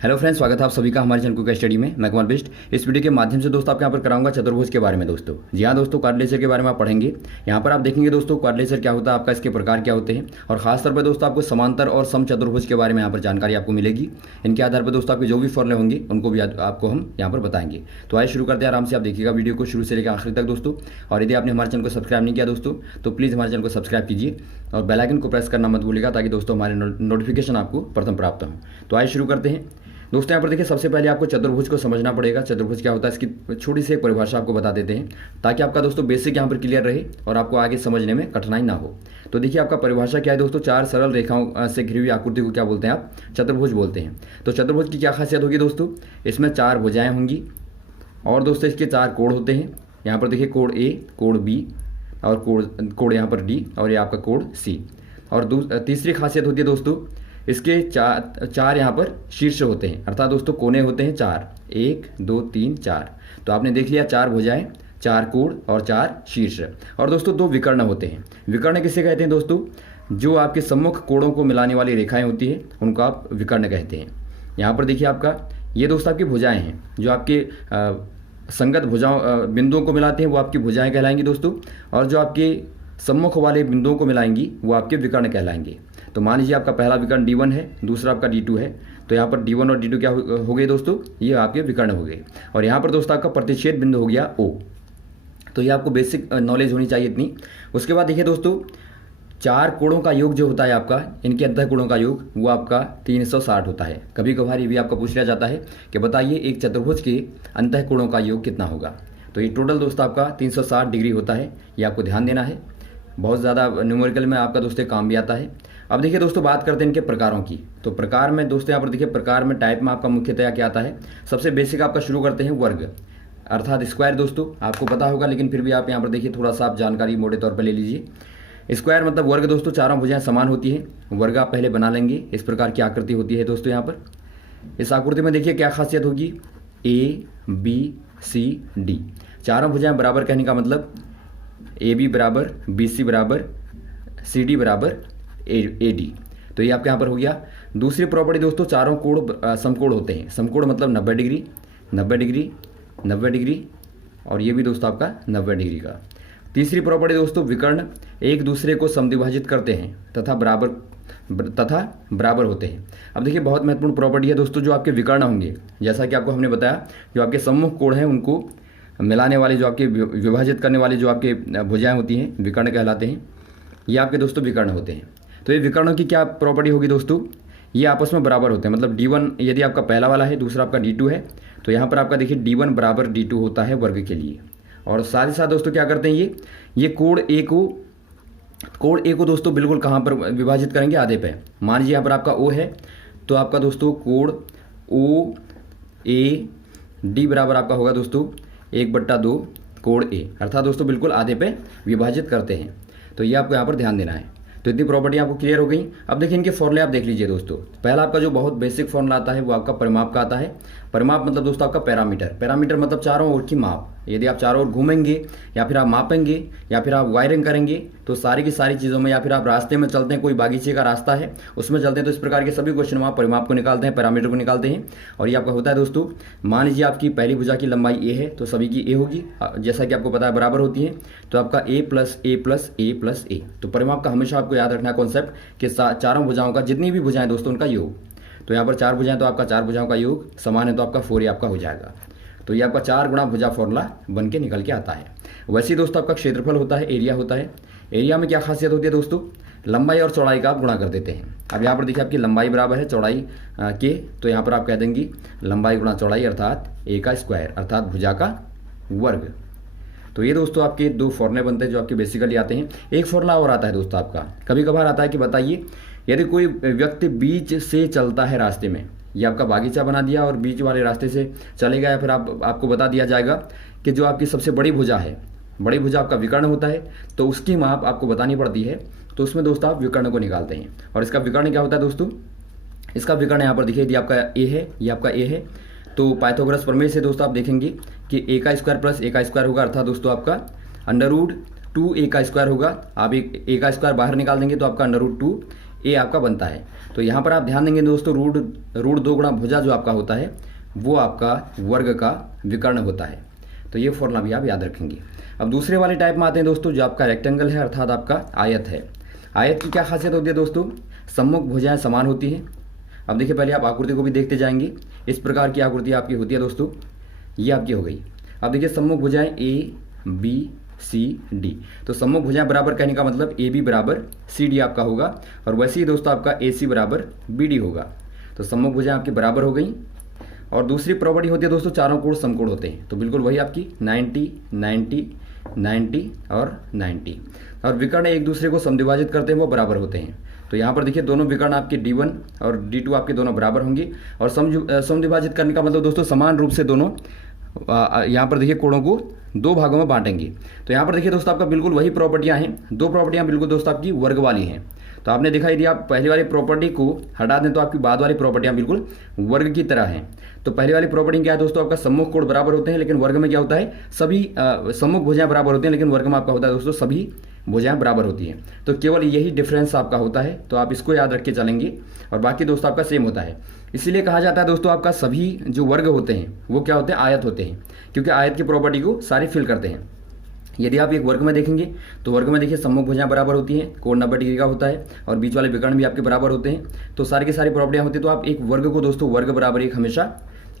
Hello friends, स्वागत है आप सभी का हमारे चैनल कुक स्टडी में। मैं कुमार बिष्ट। इस वीडियो के माध्यम से दोस्तों आपके यहाँ पर कराऊंगा चतुर्भुज के बारे में। दोस्तों जी हाँ दोस्तों, क्वाड्रिलेटरल के बारे में आप पढ़ेंगे। यहाँ पर आप देखेंगे दोस्तों क्वाड्रिलेटरल क्या होता है, आपका इसके प्रकार क्या होते हैं, और खासतौर पर दोस्तों आपको समांतर और सम चतुर्भुज के बारे में यहाँ पर जानकारी आपको मिलेगी। इनके आधार पर दोस्तों आपके जो भी फॉर्मूले होंगे उनको भी आपको हम यहाँ पर बताएंगे। तो आइए शुरू करते हैं। आराम से आप देखिएगा वीडियो को शुरू से लेकर आखिर तक दोस्तों। और यदि आपने हमारे चैनल को सब्सक्राइब नहीं किया दोस्तों तो प्लीज़ हमारे चैनल को सब्सक्राइब कीजिए और बेल आइकन को प्रेस करना मत भूलिएगा, ताकि दोस्तों हमारे नोटिफिकेशन आपको प्रथम प्राप्त हो। तो आइए शुरू करते हैं दोस्तों। यहाँ पर देखिए, सबसे पहले आपको चतुर्भुज को समझना पड़ेगा। चतुर्भुज क्या होता है इसकी छोटी सी एक परिभाषा आपको बता देते हैं, ताकि आपका दोस्तों बेसिक यहाँ पर क्लियर रहे और आपको आगे समझने में कठिनाई ना हो। तो देखिए आपका परिभाषा क्या है दोस्तों, चार सरल रेखाओं से घिरी हुई आकृति को क्या बोलते हैं, आप चतुर्भुज बोलते हैं। तो चतुर्भुज की क्या खासियत होगी दोस्तों, इसमें चार भुजाएं होंगी और दोस्तों इसके चार कोण होते हैं। यहाँ पर देखिए कोण ए, कोण बी और कोण यहाँ पर डी, और ये आपका कोण सी। और तीसरी खासियत होती है दोस्तों, इसके चार यहाँ पर शीर्ष होते हैं, अर्थात दोस्तों कोने होते हैं चार, 1 2 3 4। तो आपने देख लिया, चार भुजाएं, चार कोण और चार शीर्ष। और दोस्तों दो विकर्ण होते हैं। विकर्ण किसे कहते हैं दोस्तों, जो आपके सम्मुख कोणों को मिलाने वाली रेखाएं होती है उनको आप विकर्ण कहते हैं। यहाँ पर देखिए आपका ये दोस्तों आपकी भुजाएं हैं, जो आपके संगत भुजाओं बिंदुओं को मिलाते हैं वो आपकी भुजाएं कहलाएंगी दोस्तों। और जो आपके सम्मुख वाले बिंदुओं को मिलाएंगी वो आपके विकर्ण कहलाएंगे। तो मान लीजिए आपका पहला विकर्ण D1 है, दूसरा आपका D2 है। तो यहाँ पर D1 और D2 क्या हो गए दोस्तों, ये आपके विकर्ण हो गए। और यहाँ पर दोस्तों आपका प्रतिच्छेद बिंदु हो गया O। तो ये आपको बेसिक नॉलेज होनी चाहिए इतनी। उसके बाद देखिए दोस्तों, चार कोणों का योग जो होता है आपका, इनके अंतः कोणों का योग वो आपका 360 होता है। कभी कभार ये भी आपका पूछ लिया जाता है कि बताइए एक चतुर्भुज के अंतः कोणों का योग कितना होगा। तो ये टोटल दोस्तों आपका 360 डिग्री होता है। ये आपको ध्यान देना है, बहुत ज़्यादा न्यूमेरिकल में आपका दोस्तों काम भी आता है। अब देखिए दोस्तों, बात करते हैं इनके प्रकारों की। तो प्रकार में दोस्तों यहाँ पर देखिए, प्रकार में टाइप में आपका मुख्यतया क्या आता है, सबसे बेसिक आपका शुरू करते हैं वर्ग, अर्थात स्क्वायर। दोस्तों आपको पता होगा, लेकिन फिर भी आप यहाँ पर देखिए थोड़ा सा आप जानकारी मोटे तौर पर ले लीजिए। स्क्वायर मतलब वर्ग दोस्तों, चारों भुजाएं समान होती हैं। वर्ग आप पहले बना लेंगे। इस प्रकार की आकृति होती है दोस्तों। यहाँ पर इस आकृति में देखिए क्या खासियत होगी, A B C D, चारों भुजाएं बराबर कहने का मतलब AB बराबर, BC बराबर, CD बराबर AD। तो ये आपके यहाँ पर हो गया। दूसरी प्रॉपर्टी दोस्तों, चारों कोण समकोण होते हैं। समकोण मतलब 90 डिग्री, 90 डिग्री, 90 डिग्री, और ये भी दोस्तों आपका 90 डिग्री का। तीसरी प्रॉपर्टी दोस्तों, विकर्ण एक दूसरे को समद्विभाजित करते हैं तथा बराबर होते हैं। अब देखिए बहुत महत्वपूर्ण प्रॉपर्टी है दोस्तों, जो आपके विकर्ण होंगे, जैसा कि आपको हमने बताया, जो आपके सम्मुख कोण हैं उनको मिलाने वाले, जो आपके विभाजित करने वाले जो आपके भुजाएं होती हैं, विकर्ण कहलाते हैं। ये आपके दोस्तों विकर्ण होते हैं। तो ये विकर्णों की क्या प्रॉपर्टी होगी दोस्तों, ये आपस में बराबर होते हैं। मतलब D1 यदि आपका पहला वाला है, दूसरा आपका D2 है, तो यहाँ पर आपका देखिए D1 बराबर D2 होता है वर्ग के लिए। और साथ ही साथ दोस्तों क्या करते हैं, ये कोण A को दोस्तों बिल्कुल कहाँ पर विभाजित करेंगे, आधे पे। मान लीजिए यहाँ पर आपका O है, तो आपका दोस्तों कोण OAD बराबर आपका होगा दोस्तों 1/2 कोण A, अर्थात दोस्तों बिल्कुल आधे पे विभाजित करते हैं। तो ये आपको यहाँ पर ध्यान देना है। तो इतनी प्रॉपर्टी आपको क्लियर हो गई। अब देखिए इनके फॉर्मूले आप देख लीजिए दोस्तों। पहला आपका जो बहुत बेसिक फॉर्मूला आता है वो आपका परिमाप का आता है। परिमाप मतलब दोस्तों आपका पैरामीटर। पैरामीटर मतलब चारों ओर की माप। यदि आप चारों ओर घूमेंगे या फिर आप मापेंगे या फिर आप वायरिंग करेंगे, तो सारी की सारी चीज़ों में, या फिर आप रास्ते में चलते हैं, कोई बागीचे का रास्ता है उसमें चलते हैं, तो इस प्रकार के सभी क्वेश्चन में आप परिमाप को निकालते हैं, पैरामीटर को निकालते हैं। और ये आपका होता है दोस्तों, मान लीजिए आपकी पहली भुजा की लंबाई A है, तो सभी की A होगी, जैसा कि आपको पता है बराबर होती है। तो आपका A + A + A + A। तो परिमाप का हमेशा आपको याद रखना है कॉन्सेप्ट कि चारों भुजाओं का, जितनी भी भुजाएं दोस्तों, उनका योग। तो यहाँ पर चार भुजाएं, तो आपका चार भुजाओं का योग समान है, तो आपका 4A आपका हो जाएगा। तो ये आपका 4 गुणा भुजा फॉर्मूला बन के निकल के आता है। वैसे ही दोस्तों आपका क्षेत्रफल होता है, एरिया होता है। एरिया में क्या खासियत होती है दोस्तों, लंबाई और चौड़ाई का आप गुणा कर देते हैं। अब यहाँ पर देखिए आपकी लंबाई बराबर है चौड़ाई के, तो यहाँ पर आप कह देंगे लंबाई गुणा चौड़ाई अर्थात A का स्क्वायर, अर्थात भुजा का वर्ग। तो ये दोस्तों आपके दो फॉर्मूले बनते हैं जो आपके बेसिकली आते हैं। एक फॉर्मूला और आता है दोस्तों आपका, कभी कभार आता है कि बताइए यदि कोई व्यक्ति बीच से चलता है रास्ते में, ये आपका बागीचा बना दिया और बीच वाले रास्ते से चलेगा, या फिर आपको बता दिया जाएगा कि जो आपकी सबसे बड़ी भुजा है, बड़ी भुजा आपका विकर्ण होता है, तो उसकी माप आपको बतानी पड़ती है। तो उसमें दोस्तों आप विकर्ण को निकालते हैं। और इसका विकर्ण क्या होता है दोस्तों, इसका विकर्ण यहाँ पर देखिए, यदि आपका A है, ये आपका A है, तो पाइथागोरस प्रमेय से दोस्तों आप देखेंगे कि A का स्क्वायर प्लस A का स्क्वायर होगा, अर्थात दोस्तों आपका √2A का स्क्वायर होगा। आप A का स्क्वायर बाहर निकाल देंगे तो आपका √2 ए आपका बनता है। तो यहाँ पर आप ध्यान देंगे दोस्तों, रूट 2 गुणा भुजा जो आपका होता है वो आपका वर्ग का विकर्ण होता है। तो ये फॉर्मूला भी आप याद रखेंगे। अब दूसरे वाले टाइप में आते हैं दोस्तों, जो आपका रेक्टेंगल है अर्थात आपका आयत है। आयत की क्या खासियत होती है दोस्तों, सम्मुख भुजाएं समान होती हैं। अब देखिए पहले आप आकृति को भी देखते जाएंगे। इस प्रकार की आकृति आपकी होती है दोस्तों, ये आपकी हो गई। अब देखिए सम्मुख भुजाएं ए बी सी डी, तो सम्मुख भुजाएं बराबर कहने का मतलब ए बी बराबर सी डी आपका होगा, और वैसे ही दोस्तों आपका ए सी बराबर बी डी होगा। तो सम्मुख भुजाएं आपकी बराबर हो गई। और दूसरी प्रॉपर्टी होती है दोस्तों, चारों कोण समकोण होते हैं। तो बिल्कुल वही आपकी 90 90 90 और 90, और विकर्ण एक दूसरे को समद्विभाजित करते हैं, वो बराबर होते हैं। तो यहाँ पर देखिए दोनों विकर्ण आपके D1 और D2 आपके दोनों बराबर होंगे। और समद्विभाजित करने का मतलब दोस्तों समान रूप से दोनों यहाँ पर देखिए कोणों को 2 भागों में बांटेंगे। तो यहाँ पर देखिए दोस्तों आपका बिल्कुल वही प्रॉपर्टियाँ हैं, 2 प्रॉपर्टियाँ बिल्कुल दोस्तों आपकी वर्ग वाली हैं। तो आपने देखा यदि आप पहली वाली प्रॉपर्टी को हटा दें तो आपकी बाद वाली प्रॉपर्टियाँ बिल्कुल वर्ग की तरह हैं। तो पहली वाली प्रॉपर्टी क्या है दोस्तों, आपका सम्मुख कोण बराबर होते हैं, लेकिन वर्ग में क्या होता है, सभी सम्मुख भुजाएं बराबर होती हैं, लेकिन वर्ग में आपका होता है दोस्तों सभी भुजाएं बराबर होती हैं। तो केवल यही डिफरेंस आपका होता है, तो आप इसको याद रख के चलेंगे, और बाकी दोस्तों आपका सेम होता है। इसीलिए कहा जाता है दोस्तों आपका सभी जो वर्ग होते हैं वो क्या होते हैं, आयत होते हैं, क्योंकि आयत की प्रॉपर्टी को सारे फिल करते हैं। यदि आप एक वर्ग में देखेंगे तो वर्ग में देखिए सम्मुख भुजाएं बराबर होती हैं, कोण 90 डिग्री का होता है, और बीच वाले विकर्ण भी आपके बराबर होते हैं। तो सारी की सारी प्रॉपर्टियां होती हैं। तो आप एक वर्ग को दोस्तों वर्ग बराबर एक हमेशा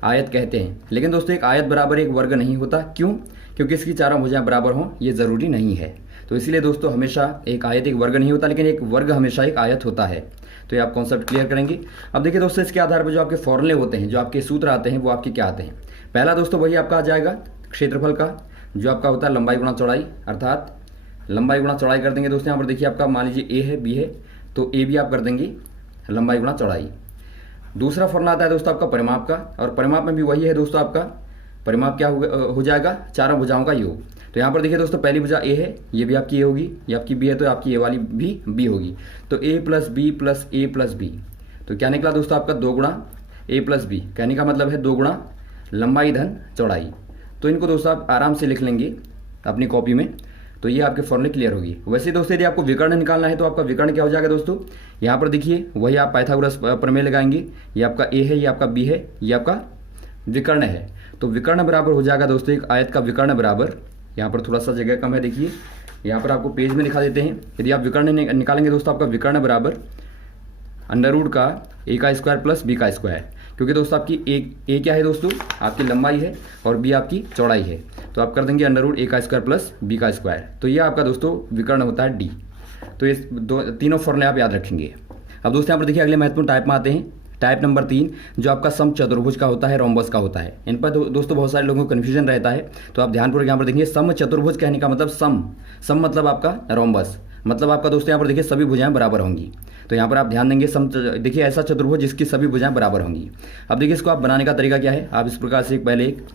आयत कहते हैं। लेकिन दोस्तों एक आयत बराबर एक वर्ग नहीं होता, क्यों, क्योंकि इसकी चारों भुजाएं बराबर हों ये ज़रूरी नहीं है। तो इसीलिए दोस्तों हमेशा एक आयत एक वर्ग नहीं होता, लेकिन एक वर्ग हमेशा एक आयत होता है। तो ये आप कॉन्सेप्ट क्लियर करेंगे। अब देखिए दोस्तों इसके आधार पर जो आपके फॉर्मूले होते हैं, जो आपके सूत्र आते हैं, वो आपके क्या आते हैं। पहला दोस्तों वही आपका आ जाएगा क्षेत्रफल का, जो आपका होता है लंबाई गुणा चौड़ाई, अर्थात लंबाई गुणा चौड़ाई कर देंगे दोस्तों। यहाँ पर देखिए आपका मान लीजिए ए है बी है, तो ए भी आप कर देंगे लंबाई गुणा चौड़ाई। दूसरा फॉर्मूला आता है दोस्तों आपका परिमाप का, और परिमाप में भी वही है दोस्तों, आपका परिमाप क्या हो जाएगा, चारों भुजाओं का योग। तो यहाँ पर देखिए दोस्तों पहली भुजा ए है, ये भी आपकी ए होगी, ये आपकी बी है, तो आपकी ए वाली भी बी होगी। तो ए प्लस बी प्लस ए प्लस बी, तो क्या निकला दोस्तों आपका 2 गुणा ए प्लस बी, कहने का मतलब है 2 गुणा लंबाई धन चौड़ाई। तो इनको दोस्तों आप आराम से लिख लेंगे अपनी कॉपी में, तो ये आपके फॉर्मूले क्लियर होगी। वैसे दोस्तों यदि आपको विकर्ण निकालना है तो आपका विकर्ण क्या हो जाएगा दोस्तों, यहाँ पर देखिए वही आप पाइथागोरस प्रमेय लगाएंगे। ये आपका ए है, ये आपका बी है, ये आपका विकर्ण है। तो विकर्ण बराबर हो जाएगा दोस्तों एक आयत का विकर्ण बराबर, यहाँ पर थोड़ा सा जगह कम है, देखिए यहाँ पर आपको पेज में दिखा देते हैं। यदि आप विकर्ण निकालेंगे दोस्तों, आपका विकर्ण बराबर अंडर रूट का ए का स्क्वायर प्लस बी का स्क्वायर, क्योंकि दोस्तों आपकी ए क्या है दोस्तों, आपकी लंबाई है, और बी आपकी चौड़ाई है। तो आप कर देंगे अंडर रूट ए का स्क्वायर प्लस बी का स्क्वायर। तो ये आपका दोस्तों विकर्ण होता है डी। तो ये तीनों फॉर्मूले आप याद रखेंगे। अब दोस्तों यहाँ पर देखिए अगले महत्वपूर्ण टाइप में आते हैं। टाइप नंबर 3 जो आपका समचतुर्भुज का होता है, रोम्बस का होता है। इन पर दोस्तों बहुत सारे लोगों को कन्फ्यूजन रहता है, तो आप ध्यानपूर्वक यहाँ पर देखेंगे। समचतुर्भुज कहने का मतलब सम मतलब आपका रोम्बस, मतलब आपका दोस्तों यहाँ पर देखिए सभी भुजाएं बराबर होंगी। तो यहाँ पर आप ध्यान देंगे देखिए ऐसा चतुर्भुज जिसकी सभी भुजाएं बराबर होंगी। अब देखिए इसको आप बनाने का तरीका क्या है, आप इस प्रकार से पहले एक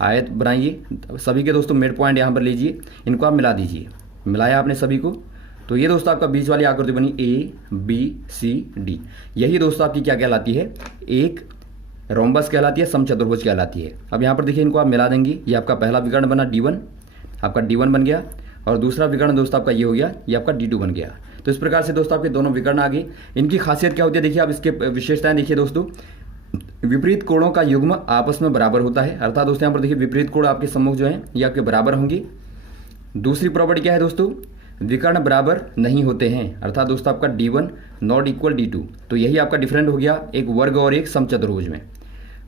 आयत बनाइए, सभी के दोस्तों मिड पॉइंट यहाँ पर लीजिए, इनको आप मिला दीजिए। मिलाया आपने सभी को, तो ये दोस्तों आपका बीच वाली आकृति बनी ए बी सी डी। यही दोस्तों आपकी क्या कहलाती है, एक रोम्बस कहलाती है, समचतुर्भुज कहलाती है। अब यहाँ पर देखिए इनको आप मिला देंगे, ये आपका पहला विकर्ण बना D1, आपका D1 बन गया, और दूसरा विकर्ण दोस्तों आपका ये हो गया, ये आपका D2 बन गया। तो इस प्रकार से दोस्तों आपके दोनों विकर्ण आ गए। इनकी खासियत क्या होती है, देखिए आप इसके विशेषताएं देखिए दोस्तों। विपरीत कोणों का युग्म आपस में बराबर होता है, अर्थात दोस्तों यहाँ पर देखिए विपरीत कोण आपके सम्मुख जो है ये आपके बराबर होंगे। दूसरी प्रॉपर्टी क्या है दोस्तों, विकर्ण बराबर नहीं होते हैं, अर्थात दोस्तों आपका D1 नॉट इक्वल D2। तो यही आपका डिफरेंट हो गया एक वर्ग और एक समचतुर्भुज में।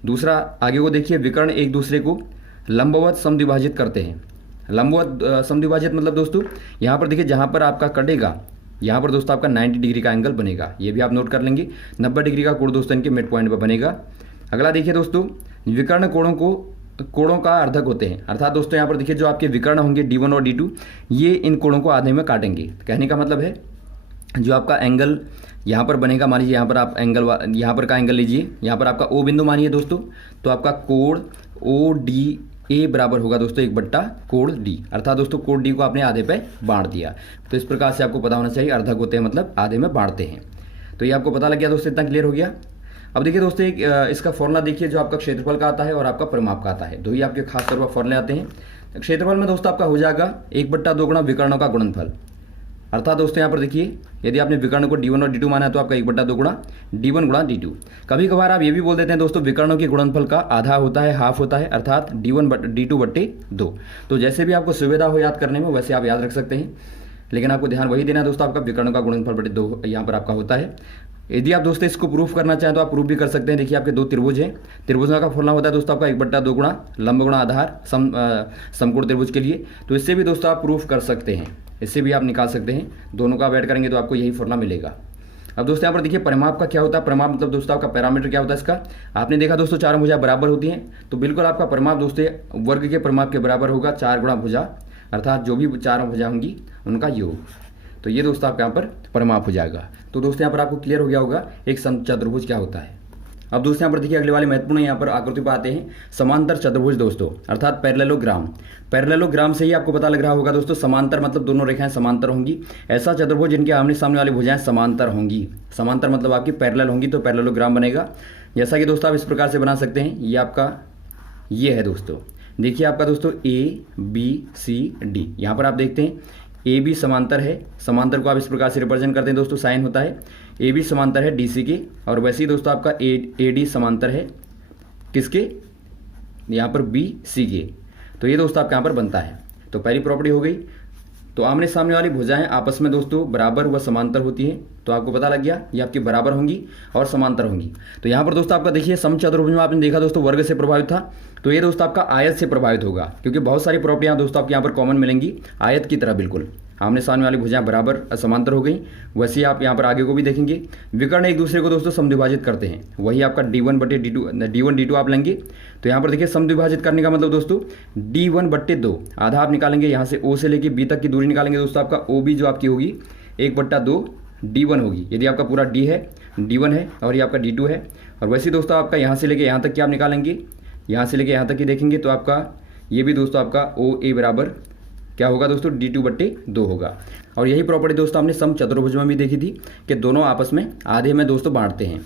दूसरा आगे को देखिए, विकर्ण एक दूसरे को लंबवत समद्विभाजित करते हैं। लंबवत समद्विभाजित मतलब दोस्तों यहाँ पर देखिए जहाँ पर आपका कटेगा, यहाँ पर दोस्तों आपका 90 डिग्री का एंगल बनेगा, ये भी आप नोट कर लेंगे। 90 डिग्री का कोण दोस्तों इनके मिड पॉइंट पर बनेगा। अगला देखिए दोस्तों, विकर्ण कोणों का अर्धक होते हैं, अर्थात दोस्तों यहाँ पर देखिए जो आपके विकर्ण होंगे D1 और D2 ये इन कोणों को आधे में काटेंगे। कहने का मतलब है जो आपका एंगल यहाँ पर बनेगा, मान लीजिए यहाँ पर आप एंगल यहाँ पर का एंगल लीजिए, यहाँ पर आपका O बिंदु मानिए दोस्तों, तो आपका कोण ODA बराबर होगा दोस्तों 1/, कोण D, अर्थात दोस्तों कोण D को आपने आधे पे बांट दिया। तो इस प्रकार से आपको पता होना चाहिए, अर्धक होते हैं मतलब आधे में बांटते हैं। तो ये आपको पता लग गया दोस्तों, इतना क्लियर हो गया। अब देखिए दोस्तों एक इसका फॉर्मूला देखिए, जो आपका क्षेत्रफल का आता है और आपका परिमाप का आता है, दो ही आपके खास तौर पर फॉर्मूले आते हैं। क्षेत्रफल में दोस्तों आपका हो जाएगा 1/2 गुणा विकर्णों का गुणनफल, अर्थात दोस्तों यहाँ पर देखिए, यदि आपने विकर्ण को D1 और D2 माना है तो आपका 1/2 गुणा D1 गुणा D2। कभी कभार आप ये भी बोल देते हैं दोस्तों, विकर्णों के गुणनफल का आधा होता है, हाफ होता है, अर्थात D1/D2/2। तो जैसे भी आपको सुविधा हो याद करने में वैसे आप याद रख सकते हैं, लेकिन आपको ध्यान वही देना है दोस्तों, आपका विकर्ण का गुणनफल बटे 2 यहाँ पर आपका होता है। यदि आप दोस्तों इसको प्रूफ करना चाहें तो आप प्रूफ भी कर सकते हैं। देखिए आपके दो त्रिभुज हैं, त्रिभुजों का फॉर्मूला होता है दोस्तों आपका 1/2 गुणा लंब गुणा आधार समकोण त्रिभुज के लिए। तो इससे भी दोस्तों आप प्रूफ कर सकते हैं, इससे भी आप निकाल सकते हैं, दोनों का आप ऐड करेंगे तो आपको यही फॉर्मूला मिलेगा। अब दोस्तों यहाँ पर देखिए परिमाप का क्या होता है, परिमाप मतलब दोस्तों आपका पैरामीटर क्या होता है इसका। आपने देखा दोस्तों चारों भुजा बराबर होती हैं, तो बिल्कुल आपका परिमाप दोस्तों वर्ग के परिमाप के बराबर होगा, 4 गुणा भुजा, अर्थात जो भी चारों भुजा होंगी उनका योग। तो ये दोस्तों आपके यहाँ पर परिमाप हो जाएगा। तो दोस्तों यहाँ पर आपको क्लियर हो गया होगा एक समचतुर्भुज क्या होता है। अब दोस्तों यहाँ पर देखिए अगले वाले महत्वपूर्ण यहाँ पर आकृति पर आते हैं, समांतर चतुर्भुज दोस्तों, अर्थात पैरेललोग्राम। पैरेललोग्राम से ही आपको पता लग रहा होगा दोस्तों, समांतर मतलब दोनों रेखाएं समांतर होंगी, ऐसा चतुर्भुज जिनके आमने सामने वाली भुजाएं समांतर होंगी। समांतर मतलब आपकी पैरेलल होंगी, तो पैरेललोग्राम बनेगा। जैसा कि दोस्तों आप इस प्रकार से बना सकते हैं, ये आपका ये है दोस्तों, देखिए आपका दोस्तों ABCD, यहाँ पर आप देखते हैं AB समांतर है, समांतर को आप इस प्रकार से रिप्रेजेंट करते हैं दोस्तों, साइन होता है, AB समांतर है DC के, और वैसे ही दोस्तों आपका AD समांतर है किसके, यहाँ पर BC के। तो ये दोस्तों आपके यहाँ पर बनता है। तो पहली प्रॉपर्टी हो गई, तो आमने सामने वाली भुजाएं आपस में दोस्तों बराबर व समांतर होती हैं। तो आपको पता लग गया ये आपकी बराबर होंगी और समांतर होंगी। तो यहाँ पर दोस्तों आपका देखिए समचतुर्भुज में आपने देखा दोस्तों वर्ग से प्रभावित था, तो ये दोस्तों आपका आयत से प्रभावित होगा, क्योंकि बहुत सारी प्रॉपर्टियाँ दोस्तों आपके यहाँ पर कॉमन मिलेंगी आयत की तरह। बिल्कुल आमने सामने वाली भुजाएं बराबर समांतर हो गई। वैसे आप यहाँ पर आगे को भी देखेंगे, विकर्ण एक दूसरे को दोस्तों समद्विभाजित करते हैं, वही आपका D1/D2 आप लेंगे। तो यहाँ पर देखिए समद्विभाजित करने का मतलब दोस्तों D1/2 आधा आप निकालेंगे, यहाँ से O से लेके B तक की दूरी निकालेंगे दोस्तों, आपका OB जो आपकी होगी 1/2 D1 होगी। यदि आपका पूरा D है, D1 है, और ये आपका D2 है। और वैसे दोस्तों आपका यहाँ से लेके यहाँ तक की आप निकालेंगे, यहाँ से लेके यहाँ तक की देखेंगे तो आपका ये भी दोस्तों आपका OA बराबर क्या होगा दोस्तों D2/2 होगा। और यही प्रॉपर्टी दोस्तों हमने समचतुर्भुज में भी देखी थी कि दोनों आपस में आधे में दोस्तों बांटते हैं।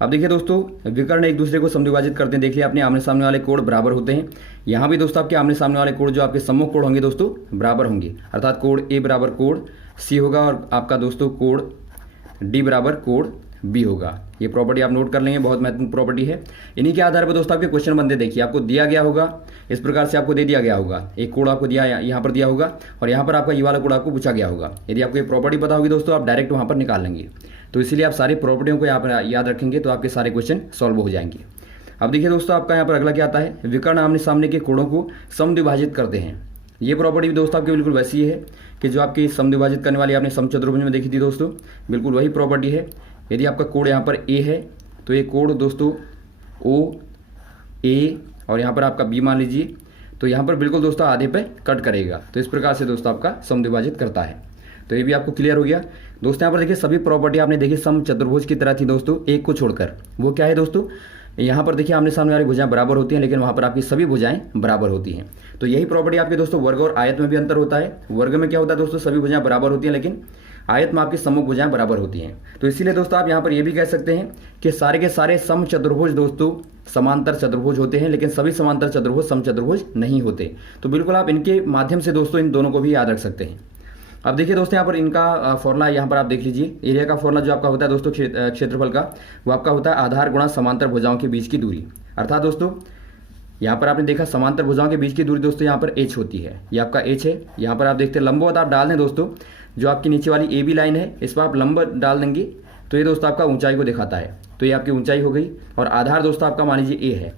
अब देखिए दोस्तों विकर्ण एक दूसरे को समद्विभाजित करते हैं, देखिए आपने आमने सामने वाले कोण बराबर होते हैं। यहाँ भी दोस्तों आपके आमने सामने वाले कोण जो आपके सम्मुख कोण होंगे दोस्तों बराबर होंगे, अर्थात कोण A बराबर कोण C होगा, और आपका दोस्तों कोण D बराबर कोण B होगा। ये प्रॉपर्टी आप नोट कर लेंगे, बहुत महत्वपूर्ण प्रॉपर्टी है। इन्हीं के आधार पर दोस्तों आपके क्वेश्चन बनते देखिए, आपको दिया गया होगा इस प्रकार से, आपको दे दिया गया होगा एक कोण आपको दिया यहाँ पर दिया होगा, और यहाँ पर आपका ये वाला कोण आपको पूछा गया होगा। यदि आपको ये प्रॉपर्टी पता होगी दोस्तों आप डायरेक्ट वहाँ पर निकाल लेंगे। तो इसीलिए आप सारी प्रॉपर्टियों को यहाँ पर याद रखेंगे तो आपके सारे क्वेश्चन सॉल्व हो जाएंगे। अब देखिए दोस्तों आपका यहाँ पर अगला क्या आता है, विकर्ण आमने सामने के कोणों को समद्विभाजित करते हैं। ये प्रॉपर्टी भी दोस्तों आपकी बिल्कुल वैसी है कि जो आपकी समद्विभाजित करने वाली आपने समचतुर्भुज में देखी थी दोस्तों, बिल्कुल वही प्रॉपर्टी है। यदि आपका कोण यहाँ पर A है तो ये कोण दोस्तों OA, और यहाँ पर आपका B मान लीजिए, तो यहाँ पर बिल्कुल दोस्तों आधे पे कट करेगा। तो इस प्रकार से दोस्तों आपका समद्विभाजित करता है। तो ये भी आपको क्लियर हो गया दोस्तों। यहाँ पर देखिए सभी प्रॉपर्टी आपने देखी समचतुर्भुज की तरह थी दोस्तों, एक को छोड़कर। वो क्या है दोस्तों, यहाँ पर देखिए आमने सामने वाली भुजाएं बराबर होती हैं, लेकिन वहाँ पर आपकी सभी भुजाएं बराबर होती हैं। तो यही प्रॉपर्टी आपके दोस्तों वर्ग और आयत में भी अंतर होता है। वर्ग में क्या होता है दोस्तों, सभी भुजाएं बराबर होती हैं, लेकिन आयत में आपकी सम्मुख भुजाएं बराबर होती हैं। तो इसीलिए दोस्तों आप यहाँ पर ये भी कह सकते हैं कि सारे के सारे समचतुर्भुज दोस्तों समांतर चतुर्भुज होते हैं, लेकिन सभी समांतर चतुर्भुज समचतुर्भुज नहीं होते। तो बिल्कुल आप इनके माध्यम से दोस्तों इन दोनों को भी याद रख सकते हैं। अब देखिए दोस्तों यहाँ पर इनका फॉर्मूला यहाँ पर आप देख लीजिए, एरिया का फॉर्मूला जो आपका होता है दोस्तों क्षेत्रफल का, वो आपका होता है आधार गुणा समांतर भुजाओं के बीच की दूरी। अर्थात दोस्तों यहाँ पर आपने देखा समांतर भुजाओं के बीच की दूरी दोस्तों यहाँ पर h होती है, ये आपका h है। यहाँ पर आप देखते हैं लंबवत आप डाल दें दोस्तों, जो आपकी नीचे वाली AB लाइन है इस पर आप लंब डाल देंगे तो ये दोस्तों आपका ऊंचाई को दिखाता है। तो ये आपकी ऊंचाई हो गई, और आधार दोस्तों आपका मान लीजिए A है।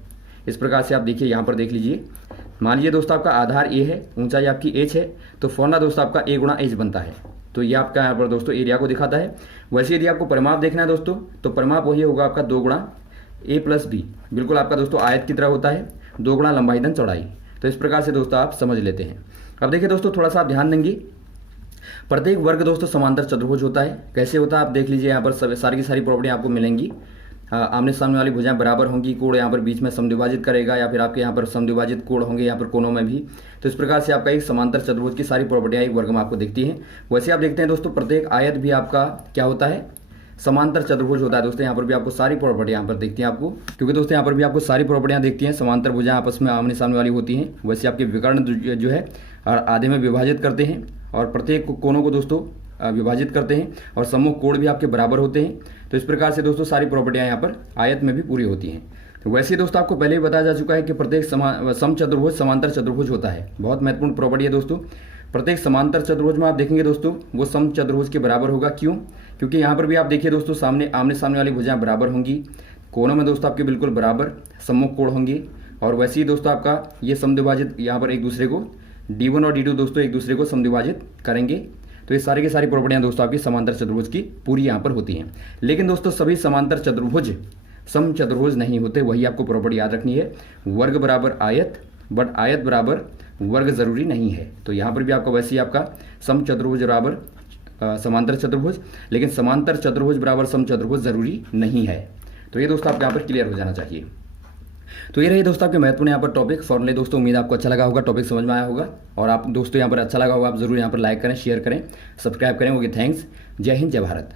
इस प्रकार से आप देखिए यहाँ पर देख लीजिए, मान लीजिए दोस्तों आपका आधार A है, ऊंचाई आपकी h है, तो फॉर्मूला दोस्तों आपका A गुणा h बनता है। तो ये आपका यहाँ पर दोस्तों एरिया को दिखाता है। वैसे यदि आपको परिमाप देखना है दोस्तों, तो परिमाप वही होगा आपका 2 गुणा A प्लस B, बिल्कुल आपका दोस्तों आयत की तरह होता है, 2 गुणा लंबाई धन चौड़ाई। तो इस प्रकार से दोस्तों आप समझ लेते हैं। अब देखिए दोस्तों थोड़ा सा आप ध्यान देंगे, प्रत्येक वर्ग दोस्तों समांतर चतुर्भुज होता है। कैसे होता है आप देख लीजिए, यहाँ पर सारी की सारी प्रॉपर्टी आपको मिलेंगी। आमने सामने वाली भुजाएं बराबर होंगी, कोण यहाँ पर बीच में समद्विभाजित करेगा, या फिर आपके यहाँ पर समद्विभाजित कोण होंगे यहाँ पर कोणों में भी। तो इस प्रकार से आपका एक समांतर चतुर्भुज की सारी प्रॉपर्टियाँ एक वर्ग में आपको दिखती हैं। वैसे आप देखते हैं दोस्तों प्रत्येक आयत भी आपका क्या होता है, समांतर चतुर्भुज होता है दोस्तों। यहाँ पर भी आपको सारी प्रॉपर्टी यहाँ पर दिखती हैं आपको, क्योंकि दोस्तों यहाँ पर भी आपको सारी प्रॉपर्टियाँ दिखती हैं। समांतर भुजाएं आपस में आमने सामने वाली होती हैं। वैसे आपके विकर्ण जो है आधे में विभाजित करते हैं, और प्रत्येक कोणों को दोस्तों विभाजित करते हैं और सम्मुख कोण भी आपके बराबर होते हैं। तो इस प्रकार से दोस्तों सारी प्रॉपर्टियाँ यहाँ पर आयत में भी पूरी होती हैं। तो वैसे ही दोस्तों आपको पहले ही बताया जा चुका है कि प्रत्येक समचतुर्भुज समांतर चतुर्भुज होता है। बहुत महत्वपूर्ण प्रॉपर्टी है दोस्तों। प्रत्येक समांतर चतुर्भुज में आप देखेंगे दोस्तों वो समचतुर्भुज के बराबर होगा। क्यों? क्योंकि यहाँ पर भी आप देखिए दोस्तों आमने सामने वाली भुजाएं बराबर होंगी, कोणों में दोस्तों आपके बिल्कुल बराबर सम्मुख कोण होंगे। और वैसे ही दोस्तों आपका ये समद्विभाजित यहाँ पर एक दूसरे को D1 और D2 दोस्तों एक दूसरे को समद्विभाजित करेंगे। तो ये सारी की सारी प्रॉपर्टियाँ दोस्तों आपकी समांतर चतुर्भुज की पूरी यहाँ पर होती हैं। लेकिन दोस्तों सभी समांतर चतुर्भुज समचतुर्भुज नहीं होते, वही आपको प्रॉपर्टी याद रखनी है। वर्ग बराबर आयत, बट आयत बराबर वर्ग जरूरी नहीं है। तो यहाँ पर भी आपका वैसे ही आपका समचतुर्भुज बराबर समांतर चतुर्भुज, लेकिन समांतर चतुर्भुज बराबर समचतुर्भुज जरूरी नहीं है। तो ये दोस्तों आपको यहाँ पर क्लियर हो जाना चाहिए। तो ये रही दोस्तों आपके महत्वपूर्ण यहाँ पर टॉपिक फॉर्मूले। दोस्तों उम्मीद आपको अच्छा लगा होगा, टॉपिक समझ में आया होगा। और आप दोस्तों यहाँ पर अच्छा लगा होगा आप जरूर यहाँ पर लाइक करें, शेयर करें, सब्सक्राइब करें। Okay, thanks. जय हिंद, जय भारत।